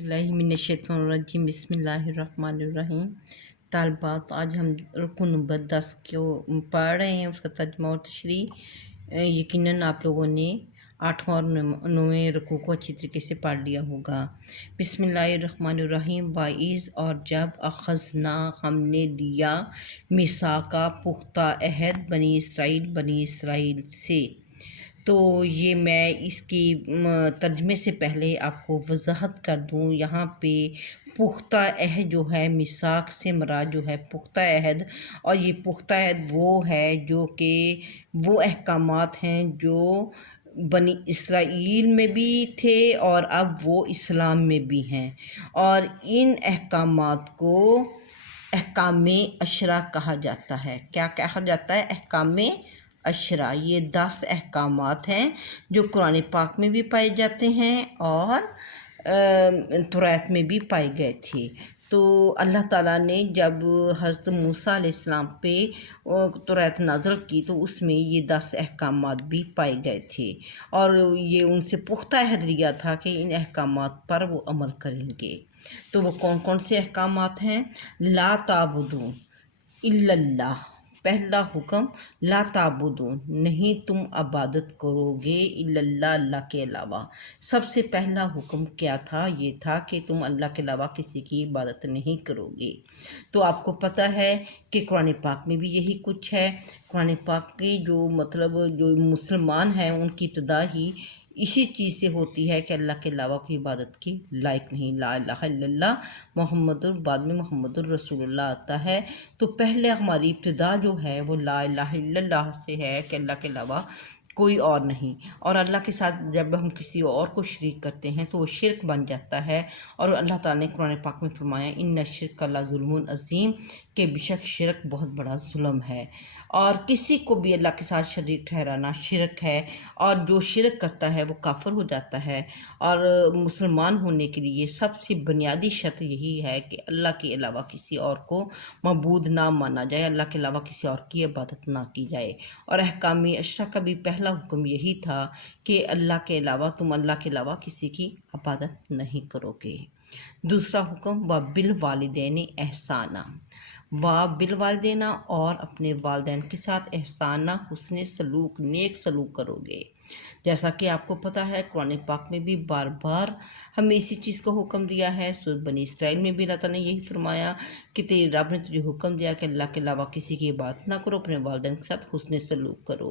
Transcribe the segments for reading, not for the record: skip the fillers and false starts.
बिस्मिल्लाहिमिनश्शैतानिर्रजीम बिस्मिल्लाहिर्रहमानिर्रहीम। तालिबात आज हम रुकन नंबर 10 को पढ़ रहे हैं, उसका तर्जुमा और तशरीह। यकीनन आप लोगों ने 8वां और 9वें रुकू को अच्छी तरीके से पढ़ लिया होगा। बिस्मिल्लाहिर्रहमानिर्रहीम। वाइज़ और जब अखज़ना हमने लिया मिसाका पुख्ता अहद बनी इसराइल से। तो ये मैं इसकी तर्जमे से पहले आपको वजाहत कर दूँ। यहाँ पे पुख्ता अहद जो है, मिसाक से मराद जो है पुख्ता अहद, और ये पुख्ता अहद वो है जो कि वो अहकामात हैं जो बनी इसराइल में भी थे और अब वो इस्लाम में भी हैं। और इन अहकामात को अहकामे अशरा कहा जाता है। क्या कहा जाता है? अहकामे अशरा। ये 10 अहकामात हैं जो कुरान पाक में भी पाए जाते हैं और तौरात में भी पाए गए थे। तो अल्लाह ताला ने जब हज़रत मूसा अलैहिस्सलाम पे तौरात नाज़िल की तो उसमें ये 10 अहकामात भी पाए गए थे और ये उनसे पुख्ता अहद लिया था कि इन अहकामात पर वो अमल करेंगे। तो वो कौन कौन से अहकामात हैं? ला ताबुदू इल्लल्लाह। पहला हुक्म ला ताबुदू, नहीं तुम इबादत करोगे इल्लल्लाह, अल्लाह के अलावा। सबसे पहला हुक्म क्या था? ये था कि तुम अल्लाह के अलावा किसी की इबादत नहीं करोगे। तो आपको पता है कि कुरान पाक में भी यही कुछ है। कुरान पाक के जो मुसलमान हैं उनकी इब्तिदा ही इसी चीज़ से होती है कि अल्लाह के अलावा कोई इबादत की लायक नहीं। ला इलाहा इल्लल्लाह मुहम्मदुर, बाद में मुहम्मदुर रसूलुल्लाह आता है। तो पहले हमारी इब्तिदा जो है वो ला इलाहा इल्लल्लाह से है कि अल्लाह के अलावा कोई और नहीं। और अल्लाह के साथ जब हम किसी और को शरीक करते हैं तो वो शिरक बन जाता है। और अल्लाह ताला ने कुरान पाक में फरमाया इन्ना शिरक ला ज़ुल्मुन अज़ीम, के बेशक शिरक बहुत बड़ा जुल्म है। और किसी को भी अल्लाह के साथ शरीक ठहराना शिरक है, और जो शिरक करता है वो काफिर हो जाता है। और मुसलमान होने के लिए सबसे बुनियादी शर्त यही है कि अल्लाह के अलावा किसी और को मबूद ना माना जाए, अल्लाह के अलावा किसी और की इबादत ना की जाए। और अहकामी अशरा का भी पहला हुक्म यही था कि अल्लाह के अलावा तुम अल्लाह के अलावा किसी की इबादत नहीं करोगे। दूसरा हुक्म व बिल वालिदैन एहसाना, वाह बिल वालिदैना, और अपने वालिदैन के साथ एहसाना हुस्न सलूक, नेक सलूक करोगे। जैसा कि आपको पता है कुरान पाक में भी बार बार हमें इसी चीज़ का हुक्म दिया है। सूरह बनी इसराइल में भी अल्लाह ताला ने यही फरमाया कि तेरे रब ने तुझे हुक्म दिया कि अल्लाह के अलावा किसी की बात ना करो, अपने वालिदैन के साथ हुस्न सलूक करो।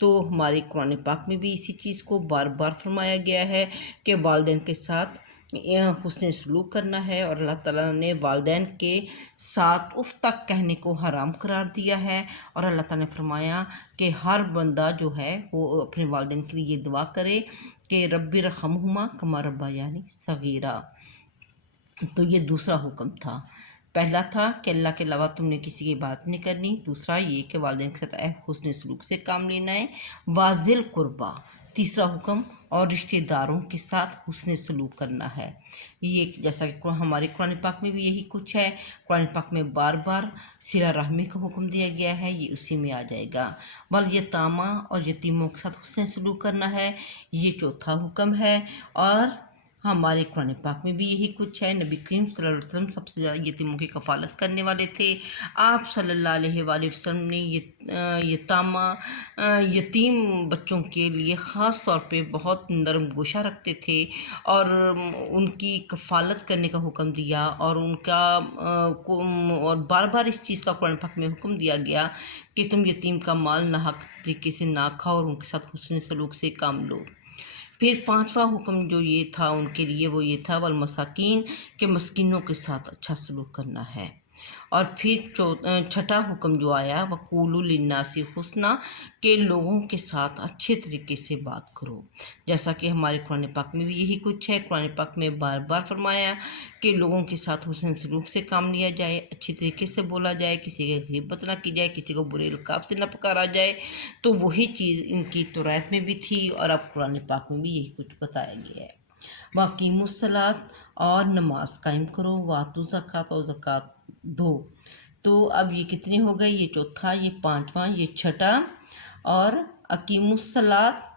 तो हमारे कुरान पाक में भी इसी चीज़ को बार बार फरमाया गया है कि वालिदैन के साथ हुस्न सलूक करना है। और अल्लाह ताला ने वालिदैन के साथ उफ तक कहने को हराम करार दिया है। और अल्लाह ताला ने फरमाया कि हर बंदा जो है वो अपने वालिदैन के लिए दुआ करे कि रब्बी रहमहुमा कमा रब्बायानी सगीरा। तो ये दूसरा हुक्म था। पहला था कि अल्लाह के अलावा तुमने किसी की बात नहीं करनी। दूसरा ये कि वालिदैन के साथ हुस्न सलूक से काम लेना है। वाजिल कुर्बा, तीसरा हुक्म, और रिश्तेदारों के साथ हुस्न सलूक करना है। ये जैसा कि हमारे कुरान पाक में भी यही कुछ है। कुरान पाक में बार बार सिला रहमी का हुक्म दिया गया है, ये उसी में आ जाएगा। वल यतामा, और यतीमों के साथ हुस्न सलूक करना है, ये चौथा हुक्म है। और हमारे कुरान पाक में भी यही कुछ है। नबी करीम सल्लल्लाहु अलैहि वसल्लम सबसे ज़्यादा यतीमों की कफ़ालत करने वाले थे। आप सल्लल्लाहु अलैहि वसल्लम ने यतीम बच्चों के लिए ख़ास तौर पे बहुत नरम गोशा रखते थे और उनकी कफ़ालत करने का हुक्म दिया। और और बार बार इस चीज़ का कुरान पाक में हुक्म दिया गया कि तुम यतीम का माल नाहक तरीके से ना खाओ और उनके साथ हुस्न सलूक से काम लो। फिर पांचवा हुक्म जो ये था उनके लिए वो ये था वल मसाकीन, के मस्किनों के साथ अच्छा सलूक करना है। और फिर छठा हुक्म जो आया वक़ूलू लिन्नासी हुस्ना, के लोगों के साथ अच्छे तरीके से बात करो। जैसा कि हमारे कुरान पाक में भी यही कुछ है। कुरान पाक में बार बार फरमाया कि लोगों के साथ हुस्न सलूक से काम लिया जाए, अच्छी तरीके से बोला जाए, किसी की ग़ीबत ना की जाए, किसी को बुरे लक़ाब से न पुकारा जाए। तो वही चीज़ इनकी तौरात में भी थी और अब कुरान पाक में भी यही कुछ बताया गया है। वाक़ीमुस्सलात, और नमाज कायम करो। वातु ज़कात, और ज़कात दो। तो अब ये कितने हो गए? ये चौथा, ये पांचवा, ये छठा, और अकीमुस्सलात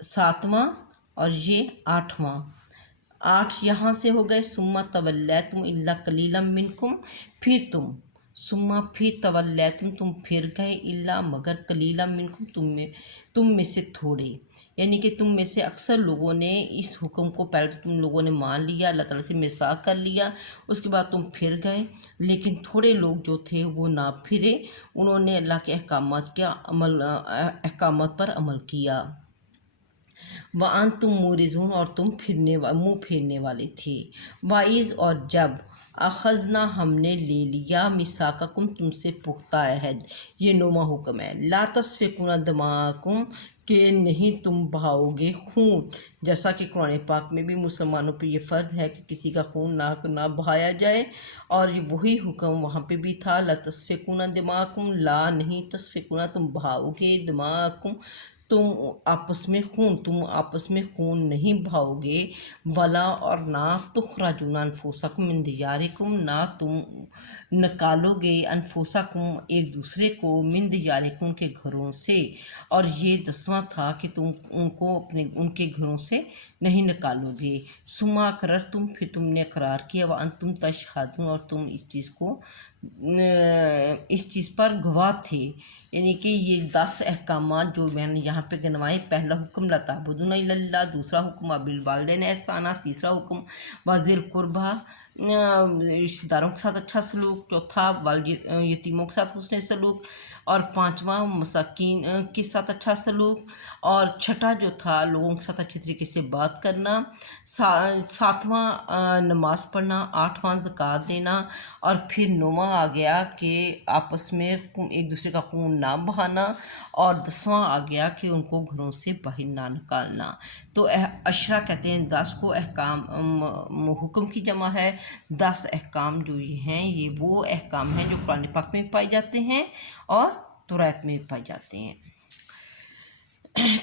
सातवां, और ये आठवां। 8 यहाँ से हो गए। सुम्मा तवल्लैतुम इल्ला कलीलम मिनकुम, फिर तुम, सुम्मा फिर तवल्लैतुम तुम फिर गए, इल्ला मगर कलीलम मिनकुम तुम में से थोड़े, यानी कि तुम में से अक्सर लोगों ने इस हुक्म को पहले तो तुम लोगों ने मान लिया, अल्लाह ताला से मिसाक कर लिया, उसके बाद तुम फिर गए, लेकिन थोड़े लोग जो थे वो ना फिरे, उन्होंने अल्लाह के अहकामात पर अमल किया। वान तुम मोरिजून और तुम मुँह फेरने वाले थे। वाइज़ और जब अखज़ना हमने ले लिया मिसाककुम तुमसे पुख्ता अहद, ये नौमा हुक्म है। ला तस्फ़िकूना दमाकुम, कि नहीं तुम बहाओगे खून, जैसा कि कुरान पाक में भी मुसलमानों पे ये फ़र्ज़ है कि किसी का खून ना बहाया जाए, और ये वही हुक्म वहाँ पे भी था। ला तस्फ़िकूना दिमाकुम, ला नहीं तस्फ़िकूना तुम बहाओगे, दिमाकुम तुम आपस में खून नहीं बहाओगे, वला और ना तुखराजून अनफुसकुम मिन दियारिकुम, ना तुम निकालोगे अनफुसकुम एक दूसरे को मिन दियारिकुम के घरों से, और ये 10वां था कि तुम उनको उनके घरों से नहीं निकालोगे। सुमा करर तुम, फिर तुमने इकरार किया, व अंतुम तशहदून और तुम इस चीज़ पर गवाह थे, यानी कि ये 10 अहकामात जो मैंने यहाँ पे गिनवाए। पहला हुक्म ला ताबुदूना इल्लल्लाह, दूसरा हुक्म बिल वालिदैन एहसाना, तीसरा हुक्म वाजिल कुर्बा रिश्तेदारों के साथ अच्छा सलूक, चौथा यतीमों के साथ हुस्न सलूक, और 5वां मसाकीन के साथ अच्छा सलूक, और छठा जो था लोगों के साथ अच्छे तरीके से बात करना, 7वां नमाज़ पढ़ना, 8वां ज़कात देना, और फिर 9वां आ गया कि आपस में एक दूसरे का खून ना बहाना, और 10वां आ गया कि उनको घरों से बाहर ना निकालना। तो अशरा कहते हैं 10 को, अहकाम हुक्म की जमा है। 10 अहकाम जो ये हैं ये वो अहकाम हैं जो कुरान पाक में पाए जाते हैं और तौरात में पाए जाते हैं।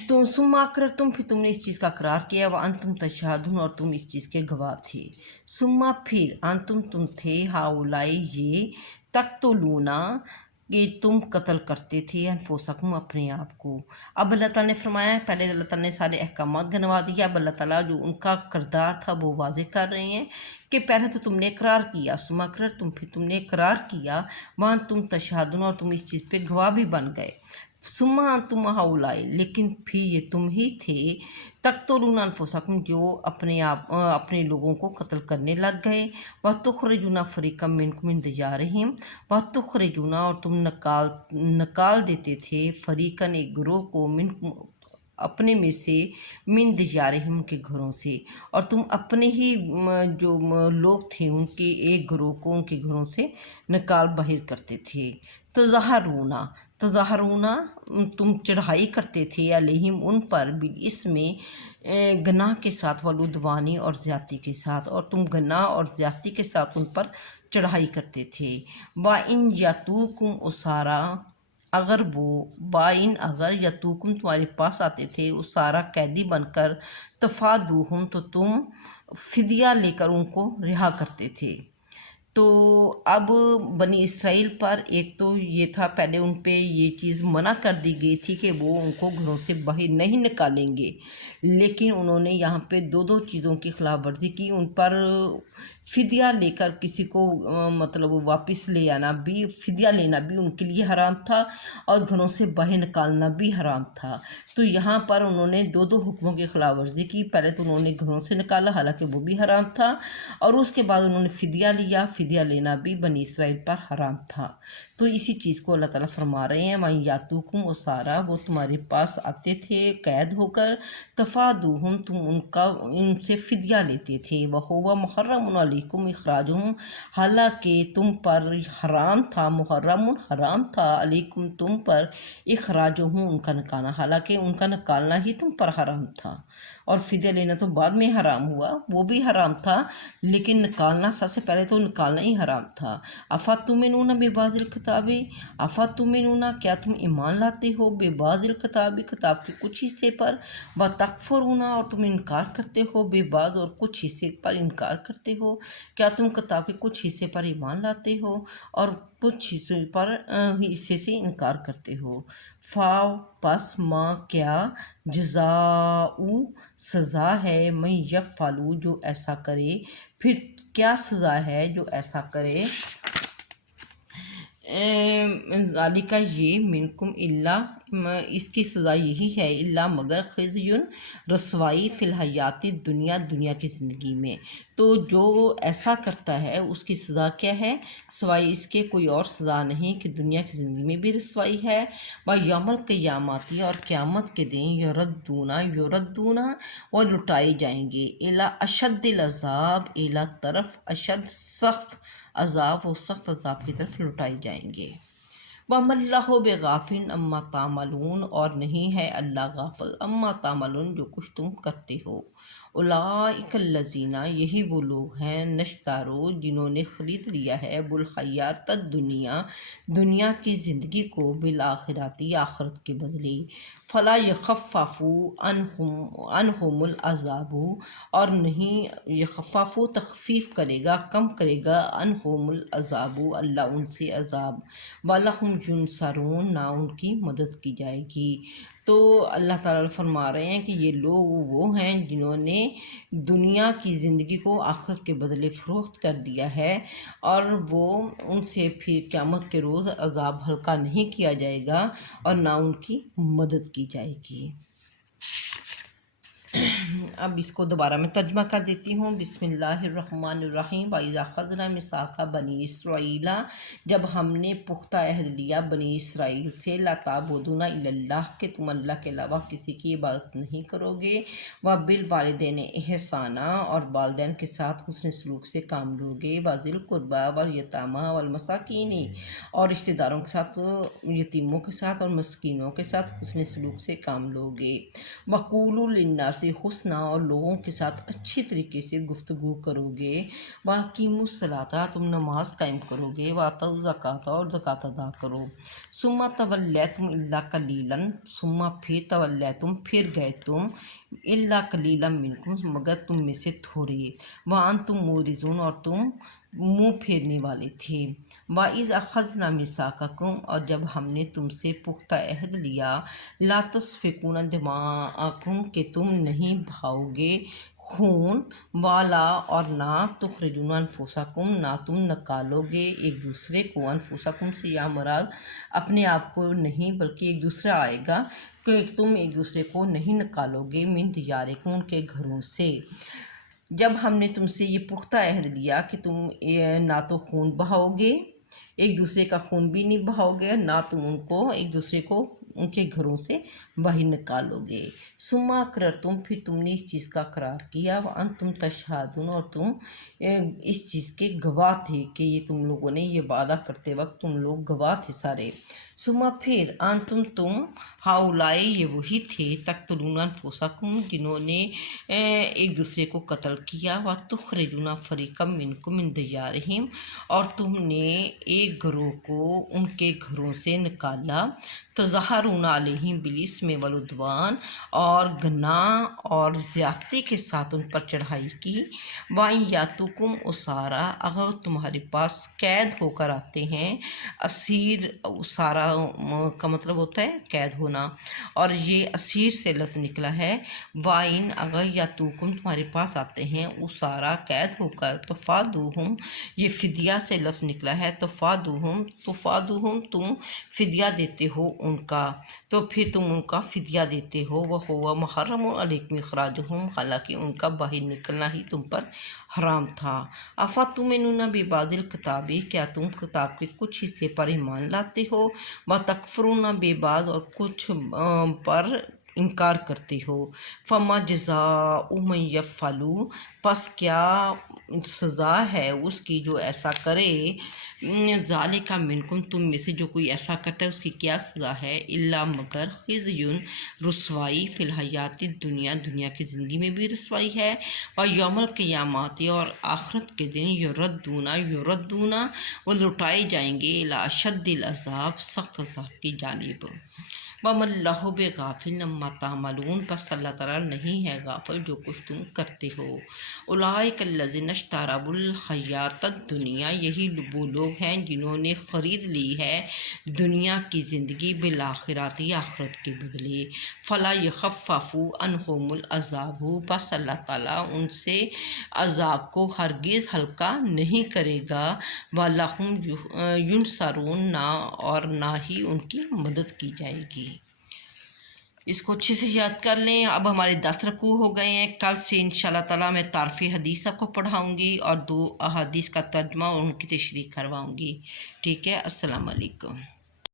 तो सुम्मा अकरर तुम, फिर तुमने इस चीज़ का करार किया, व अंतुम तशहादून और तुम इस चीज़ के गवाह थे। सुम्मा फिर अंतुम तुम थे, हाउलाई ये, तक तो लूना कि तुम कत्ल करते थे, अनफुसकुम अपने आप को। अब अल्लाह ताला ने फरमाया, पहले अल्लाह ताला ने सारे अहकामात गिनवा दिया, अब अल्लाह ताला जो उनका किरदार था वो वाज़े कर रहे हैं कि पहले तो तुमने इकरार किया, सुम्मा अकरर तुम, फिर तुमने इकरार किया, वहाँ तुम तशहादून और तुम इस चीज़ पे गवाह भी बन गए। सुम्मा तुम हाउलाई, लेकिन फिर ये तुम ही थे, तक़्तुलून अनफुसकुम जो अपने लोगों को कत्ल करने लग गए, व तुखरिजूना फ़रीक़म मिनकुम मिन दियारिहिम, व तुखरिजूना और तुम निकाल देते थे, फ़रीक़न एक गिरोह को, अपने में से, मिन दियारिहिम के घरों से, और तुम अपने ही जो लोग थे उनके एक गिरोह को उनके घरों से निकाल बाहर करते थे। तज़ाहरूना तुम चढ़ाई करते थे, अलैहिम उन पर, बिल इसमें गनाह के साथ, वलुदवानी और ज़्यादती के साथ, और तुम गनाह और ज़्यादती के साथ उन पर चढ़ाई करते थे। वाइन यातूकुम उसारा, अगर वो वाइन अगर यतूकुम तुम्हारे पास आते थे उसारा कैदी बनकर, तफादूहुम तो तुम फिदिया लेकर उनको रिहा करते थे। तो अब बनी इसराइल पर एक तो ये था, पहले उन पे ये चीज़ मना कर दी गई थी कि वो उनको घरों से बाहर नहीं निकालेंगे, लेकिन उन्होंने यहाँ पे दो चीज़ों की खिलाफ वर्जी की। उन पर फ़िदिया लेकर किसी को मतलब वापस ले आना भी, फ़िदिया लेना भी उनके लिए हराम था, और घरों से बाहर निकालना भी हराम था। तो यहाँ पर उन्होंने दो हुक्मों की खिलाफ वर्जी की। पहले तो उन्होंने घरों से निकाला, हालांकि वो भी हराम था, और उसके बाद उन्होंने फ़िदिया लिया, फ़िदिया लेना भी बनी इसराइल पर हराम था। तो इसी चीज़ को अल्लाह ताला फरमा रहे हैं, वहीं यातूकुम उसारा, वो तुम्हारे पास आते थे कैद होकर, तफ़ादूहुम तुम उनसे फ़िदिया लेते थे, वहुवा मुहर्रमुन अलैकुम इखराजुहुम, हालांकि तुम पर हराम था, मुहर्रमुन हराम था, अलैकुम तुम पर, इखराजुहुम उनका निकालना, हालांकि उनका निकालना ही तुम पर हराम था, और फ़िदिया लेना तो बाद में हराम हुआ, वो भी हराम था, लेकिन निकालना सबसे पहले तो निकालना ही हराम था। अफ़तुमिनूना बिबाज़िल किताबी, अफ़तुमिनूना क्या तुम ईमान लाते हो, बिबाज़िल किताबी किताब के कुछ हिस्से पर, व तकफ़ुरूना और तुम इनकार करते हो, बेबाज़ और कुछ हिस्से पर इनकार करते हो। क्या तुम किताब के कुछ हिस्से पर ईमान लाते हो और کچھ حصوں پر حصے سے انکار کرتے ہو۔ فا پس ما کیا جزاؤ سزا ہے من یفعلو جو ایسا کرے، پھر کیا سزا ہے جو ایسا کرے، ذالکہ یہ منکم اللہ اس کی سزا یہی ہے، اللہ مگر خزی رسوائی فی الحیات دنیا دنیا کی زندگی میں۔ تو جو ایسا کرتا ہے اس کی سزا کیا ہے، سوائے اس کے کوئی اور سزا نہیں کہ دنیا کی زندگی میں بھی رسوائی ہے۔ و یوم القیامتی اور قیامت کے دن یردونا وہ لٹائے جائیں گے، الی اشد العذاب الی طرف اشد سخت عذاب و سخت عذاب کی طرف لٹائے جائیں گے۔ وَمَا اللَّهُ بِغَافِلٍ عَمَّا تَعْمَلُونَ اور نہیں ہے اللہ غافل عَمَّا تَعْمَلُونَ جو کچھ تم کرتے ہو۔ اولئک الذین یہی وہ لوگ ہیں نشتروا جنہوں نے خرید لیا ہے بالحیات الدنیا دنیا کی زندگی کو بالآخرۃ آخرت کے بدلے، فلا یخفف عنہم العذاب اور نہیں یخفف تخفیف کرے گا کم کرے گا عنہم العذاب اللہ ان سے عذاب، وَلَهُمْ يُنصَرُونَ نہ ان کی مدد کی جائے گی۔ تو اللہ تعالیٰ فرما رہے ہیں کہ یہ لوگ وہ ہیں جنہوں نے دنیا کی زندگی کو آخرت کے بدلے فروخت کر دیا ہے، اور وہ ان سے پھر قیامت کے روز عذاب ہلکا نہیں کیا جائے گا اور نہ ان کی مدد کی جائے گی۔ اب اس کو دوبارہ میں ترجمہ کر دیتی ہوں۔ بسم اللہ الرحمن الرحیم۔ وَإِذَا أَخَذْنَا مِيثَاقَ بَنِي إِسْرَائِيلَ جب ہم نے پختہ عہد لیا بنی اسرائیل سے، لَا تَعْبُدُونَ إِلَّا اللَّهَ کہ تم اللہ کے علاوہ کسی کی عبادت نہیں کرو گے، وَبِالْوَالِدَيْنِ إِحْسَانًا اور والدین کے ساتھ حسن سلوک سے کام لو گے، وَذِي الْقُرْبَىٰ وَالْيَتَامَىٰ وَالْمَسَاكِينِ اور رشتہ داروں کے ساتھ یتیموں کے ساتھ اور مسکینوں کے ساتھ حسن سلوک سے کام لو گے، وَقُولُوا لِلنَّاسِ حسنا اور لوگوں کے ساتھ اچھی طریقے سے گفتگو کرو گے، وَأَقِیمُوا الصَّلَاةَ تم نماز قائم کرو گے، وَآتَوُا الزَّکَاةَ اور زکوٰۃ ادا کرو، ثُمَّ تَوَلَّیْتُمْ إِلَّا قَلِیلًا ثم پھر تولیتم پھر گئے تم، إِلَّا قَلِیلًا مِنکم مگر تم میں سے تھوڑے، وَأَنتُم مُعْرِضُونَ اور تم منہ پھیرنے والے تھے، وَإِذْ أَخَذْنَا مِيثَاقَکُمْ اور جب ہم نے تم سے پختہ عہد لیا، لَا تَسْفِكُونَ دِمَاءَکُمْ کہ تم نہیں بہاؤ گے خون، والا اور نہ تخرجون انفسکم نہ تم نکالو گے ایک دوسرے کو، انفسکم سے یا مراد اپنے آپ کو نہیں بلکہ ایک دوسرا آئے گا کہ تم ایک دوسرے کو نہیں نکالو گے، من دیارکم ان کے گھروں سے۔ جب ہم نے تم سے یہ پختہ عہد لیا کہ تم نہ تو خون بہاؤ گے، ایک دوسرے کا خون بھی نہیں بہاؤ گے، نہ تم ان کو ایک دوسرے کو ان کے گھروں سے باہر نکالو گے، ثم اقررتم پھر تم نے اس چیز کا اقرار کیا، وانتم تشہدون اور تم اس چیز کے گواہ تھے کہ یہ تم لوگوں نے یہ وعدہ کرتے وقت تم لوگ گواہ تھے سارے، ثم پھر انتم تم ہؤلاء یہ وہی تھے تقتلون انفسکم جنہوں نے ایک دوسرے کو قتل کیا، وتخرجون فریقا منکم من دیارہم اور تم نے ایک گروہ کو ان کے گھروں سے نکالا، تظاہرون علیہم بالاسم والعدوان اور گناہ اور زیادتی کے ساتھ ان پر چڑھائی کی، وَإِن یاتوکم اسارا اگر تمہارے پاس قید ہو کر آتے ہیں، اسیر اسارا کا مطلب ہوتا ہے قید ہونا اور یہ اسیر سے لفظ نکلا ہے، وَإِن اگر یاتوکم تمہارے پاس آتے ہیں اسارا قید ہو کر، تفادوہم یہ فدیہ سے لفظ نکلا ہے، تفادوہم تم فدیہ دیتے ہو ان کا، تو پھر تم ان کا فدیہ دیتے ہو، وَهُوَ مُحَرَّمٌ عَلَیکُمْ اخراجہم حالانکہ ان کا باہر نکلنا ہی تم پر حرام تھا، افتؤمنون ببعض الکتاب کیا تم کتاب کے کچھ حصے پر ایمان لاتے ہو، وتکفرون ببعض اور کچھ پر انکار کرتے ہو، فما جزاء من یفعل پس کیا سزا ہے اس کی جو ایسا کرے، ذالک منکم تم میں سے جو کوئی ایسا کرتا ہے اس کی کیا سزا ہے، الا مگر خزی رسوائی فی الحیات دنیا دنیا کی زندگی میں بھی رسوائی ہے، و یوم القیامت اور آخرت کے دن یردون وہ لٹائے جائیں گے الی اشد العذاب سخت عذاب کی جانب۔ وَمَا بِغَافِلٍ عَمَّا تَعْمَلُونَ، بس اللہ تعالیٰ نہیں ہے غافل جو کچھ تم کرتے ہو۔ اولئک الذین اشتروا الحیاۃ الدنیا، یہی وہ لوگ ہیں جنہوں نے خرید لی ہے دنیا کی زندگی بالآخرۃ، آخرت کے بدلے۔ فلا یخفف عنہم العذاب، بس اللہ تعالیٰ ان سے عذاب کو ہرگز ہلکا نہیں کرے گا۔ وَلَهُمْ يُنصَرُونَ، اور نہ ہی ان کی مدد کی جائے گی۔ اس کو اچھے سے یاد کر لیں۔ اب ہمارے 10 رکوع ہو گئے ہیں۔ کل سے انشاءاللہ تعالیٰ میں تعارف حدیث آپ کو پڑھاؤں گی اور 2 احادیث کا ترجمہ اور ان کی تشریح کرواؤں گی۔ ٹھیک ہے، السلام علیکم۔